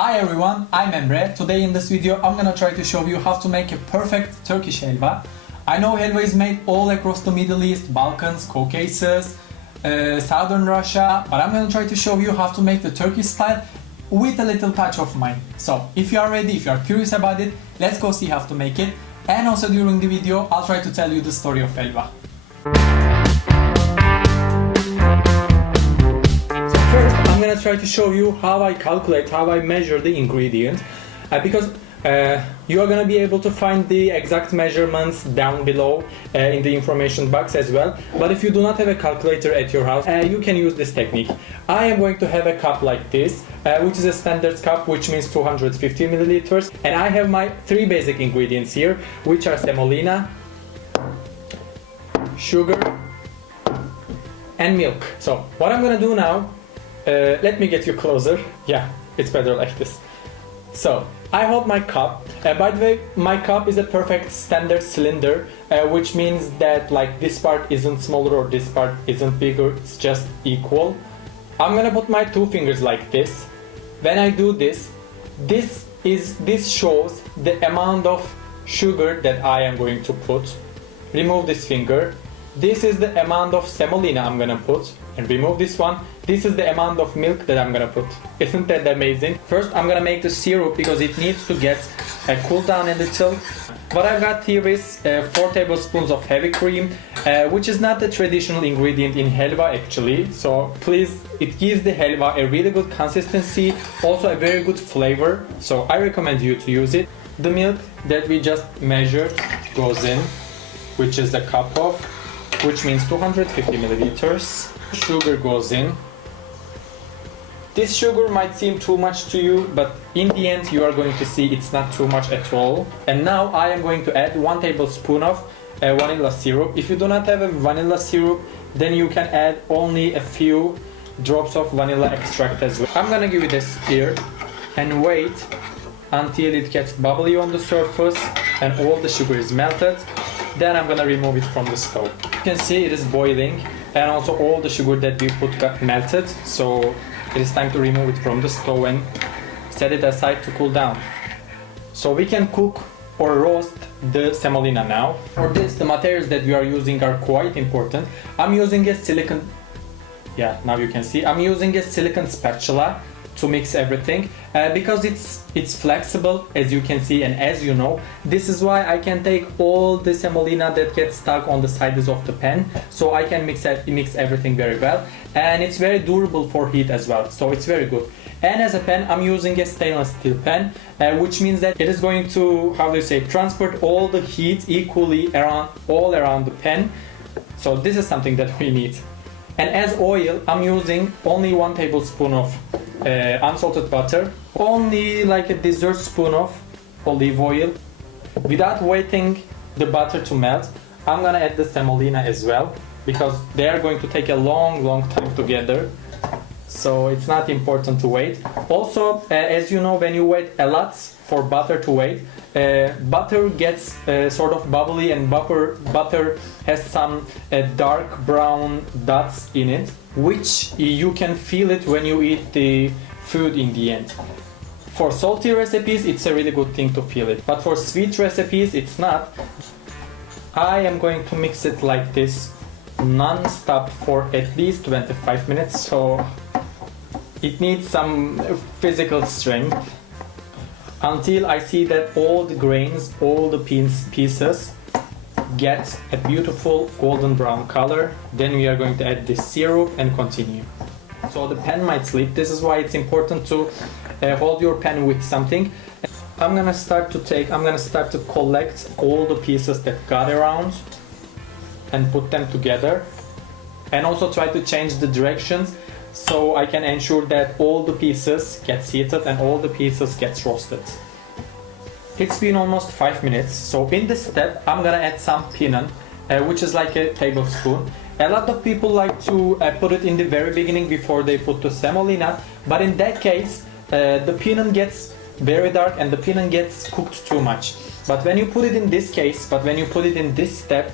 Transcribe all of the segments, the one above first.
Hi everyone, I'm Emre. Today in this video I'm gonna try to show you how to make a perfect Turkish helva. I know helva is made all across the Middle East, Balkans, Caucasus, Southern Russia, but I'm gonna try to show you how to make the Turkish style with a little touch of mine. So if you are ready, if you are curious about it, let's go see how to make it. And also during the video I'll try to tell you the story of helva. First, I'm gonna try to show you how I calculate, how I measure the ingredient, because you are gonna be able to find the exact measurements down below in the information box as well. But if you do not have a calculator at your house, you can use this technique. I am going to have a cup like this, which is a standard cup, which means 250 milliliters, and I have my three basic ingredients here, which are semolina, sugar, and milk. So what I'm gonna do now, let me get you closer. Yeah, it's better like this. So I hold my cup. By the way, my cup is a perfect standard cylinder, which means that like this part isn't smaller or this part isn't bigger. It's just equal. I'm gonna put my two fingers like this. When I do this, this shows the amount of sugar that I am going to put. Remove this finger. This is the amount of semolina I'm gonna put, and remove this one. This is the amount of milk that I'm gonna put. Isn't that amazing? First I'm gonna make the syrup because it needs to get cooled down a little. What I've got here is 4 tablespoons of heavy cream, which is not the traditional ingredient in helva actually. So please, it gives the helva a really good consistency, also a very good flavor. So I recommend you to use it. The milk that we just measured goes in, which is a cup of, which means 250 milliliters. Sugar goes in. This sugar might seem too much to you, but in the end you are going to see it's not too much at all. And now I am going to add 1 tablespoon of vanilla syrup. If you do not have a vanilla syrup, then you can add only a few drops of vanilla extract as well. I'm gonna give it a stir and wait until it gets bubbly on the surface and all the sugar is melted. Then I'm gonna remove it from the stove. You can see it is boiling, and also all the sugar that we put got melted. So it is time to remove it from the stove and set it aside to cool down. So we can cook or roast the semolina now. For this, the materials that we are using are quite important. I'm using a silicone, now you can see, I'm using a silicone spatula to mix everything because it's flexible, as you can see, and as you know, this is why I can take all the semolina that gets stuck on the sides of the pan, so I can mix everything very well, and it's very durable for heat as well, so it's very good. And as a pan, I'm using a stainless steel pan, which means that it is going to, transport all the heat equally all around the pan. So this is something that we need. And as oil, I'm using only 1 tablespoon of unsalted butter, only like a dessert spoon of olive oil. Without waiting the butter to melt, I'm gonna add the semolina as well, because they are going to take a long time together, so it's not important to wait. Also, as you know, when you wait a lot for butter to wait, butter gets sort of bubbly, and butter has some dark brown dots in it, which you can feel it when you eat the food in the end. For salty recipes, it's a really good thing to feel it, but for sweet recipes, it's not. I am going to mix it like this non-stop for at least 25 minutes, so it needs some physical strength until I see that all the grains, all the pieces get a beautiful golden brown color. Then we are going to add the syrup and continue. So the pan might slip. This is why it's important to hold your pan with something. I'm gonna start to collect all the pieces that got around and put them together, and also try to change the directions so I can ensure that all the pieces get heated and all the pieces get roasted. It's been almost 5 minutes, so in this step I'm gonna add some pinon, which is like a tablespoon. A lot of people like to put it in the very beginning before they put the semolina, but in that case the pinon gets very dark and the pinon gets cooked too much. But when you put it in this step,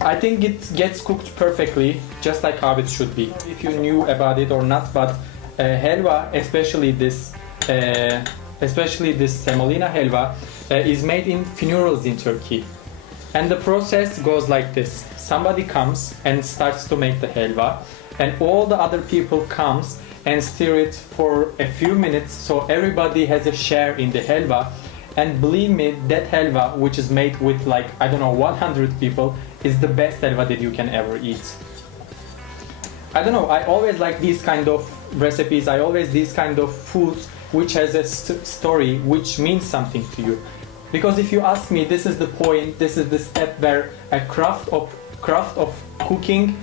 I think it gets cooked perfectly, just like how it should be. If you knew about it or not, but helva, especially this especially this semolina helva, is made in funerals in Turkey. And the process goes like this. Somebody comes and starts to make the helva, and all the other people comes and stir it for a few minutes so everybody has a share in the helva. And believe me, that helva, which is made with like, I don't know, 100 people, is the best helva that you can ever eat. I don't know, I always like these kind of recipes, these kind of foods which has a story, which means something to you. Because if you ask me, this is the point, this is the step where a craft of cooking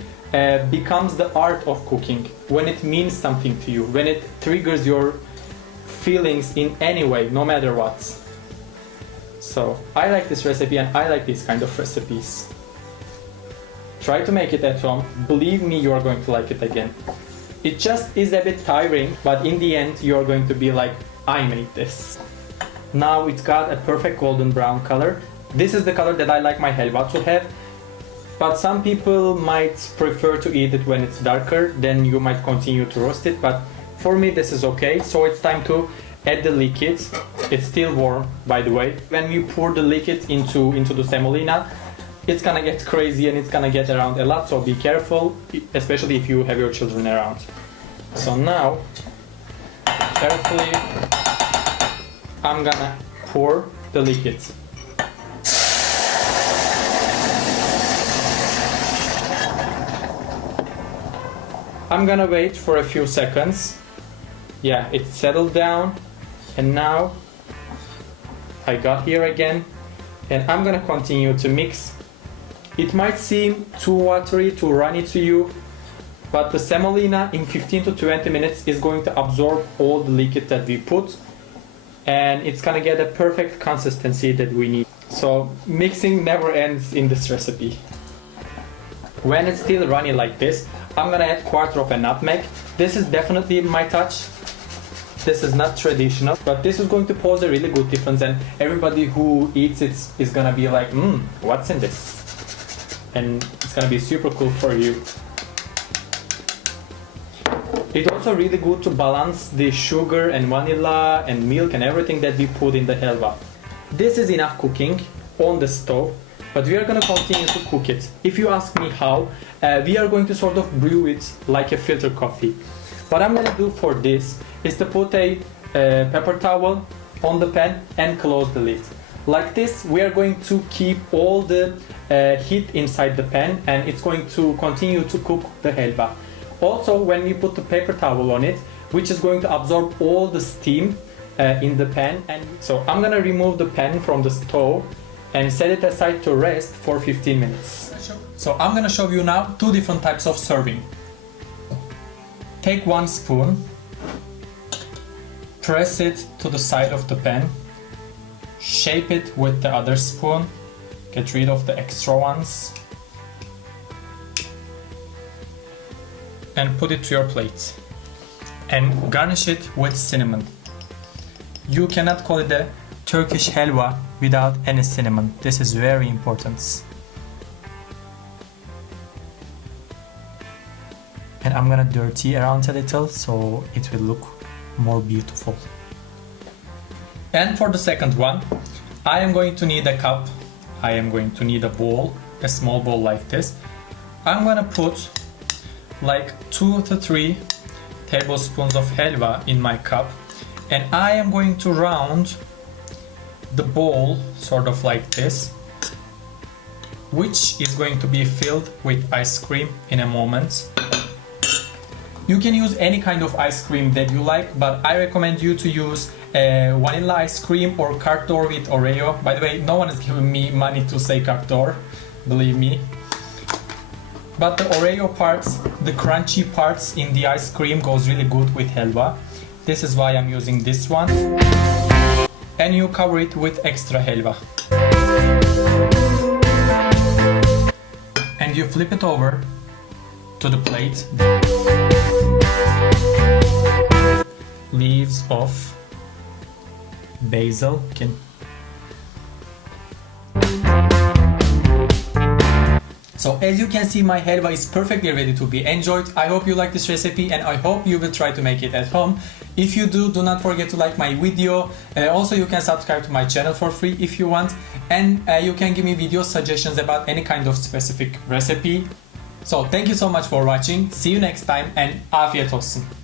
becomes the art of cooking, when it means something to you, when it triggers your feelings in any way, no matter what. So I like this recipe and I like these kind of recipes. Try to make it at home. Believe me, you are going to like it again. It just is a bit tiring, but in the end you are going to be like, I made this. Now it's got a perfect golden brown color. This is the color that I like my helva to have. But some people might prefer to eat it when it's darker, then you might continue to roast it. But for me this is okay. So it's time to add the liquid. It's still warm, by the way. When we pour the liquid into the semolina, it's gonna get crazy and it's gonna get around a lot, so be careful, especially if you have your children around. So now, carefully, I'm gonna pour the liquid. I'm gonna wait for a few seconds. Yeah, it settled down, and now I got here again, and I'm gonna continue to mix. It might seem too watery, too runny to you, but the semolina in 15 to 20 minutes is going to absorb all the liquid that we put, and it's gonna get a perfect consistency that we need. So mixing never ends in this recipe. When it's still runny like this, I'm gonna add quarter of a nutmeg. This is definitely my touch. This is not traditional, but this is going to pose a really good difference, and everybody who eats it is gonna be like, what's in this? And it's gonna be super cool for you. It's also really good to balance the sugar and vanilla and milk and everything that we put in the helva. This is enough cooking on the stove, but we are gonna continue to cook it. If you ask me how, we are going to sort of brew it like a filter coffee. What I'm gonna do for this is to put a paper towel on the pan and close the lid. Like this, we are going to keep all the heat inside the pan, and it's going to continue to cook the helva. Also, when we put the paper towel on it, which is going to absorb all the steam in the pan, and so I'm gonna remove the pan from the stove and set it aside to rest for 15 minutes. So I'm gonna show you now two different types of serving. Take one spoon, press it to the side of the pan, shape it with the other spoon, get rid of the extra ones, and put it to your plate. And garnish it with cinnamon. You cannot call it a Turkish helva without any cinnamon. This is very important. And I'm gonna dirty around a little so it will look more beautiful. And for the second one, I am going to need a cup. I am going to need a bowl, a small bowl like this. I'm gonna put like 2 to 3 tablespoons of helva in my cup, and I am going to round the bowl sort of like this, which is going to be filled with ice cream in a moment. You can use any kind of ice cream that you like, but I recommend you to use vanilla ice cream or Carte with Oreo. By the way, no one is giving me money to say Carte, believe me. But the Oreo parts, the crunchy parts in the ice cream goes really good with helva. This is why I'm using this one. And you cover it with extra helva. And you flip it over to the plate. Leaves of basil. So as you can see, my helva is perfectly ready to be enjoyed. I hope you like this recipe and I hope you will try to make it at home. If you do, do not forget to like my video. Also, you can subscribe to my channel for free if you want. And you can give me video suggestions about any kind of specific recipe. So thank you so much for watching. See you next time and afiyet olsun.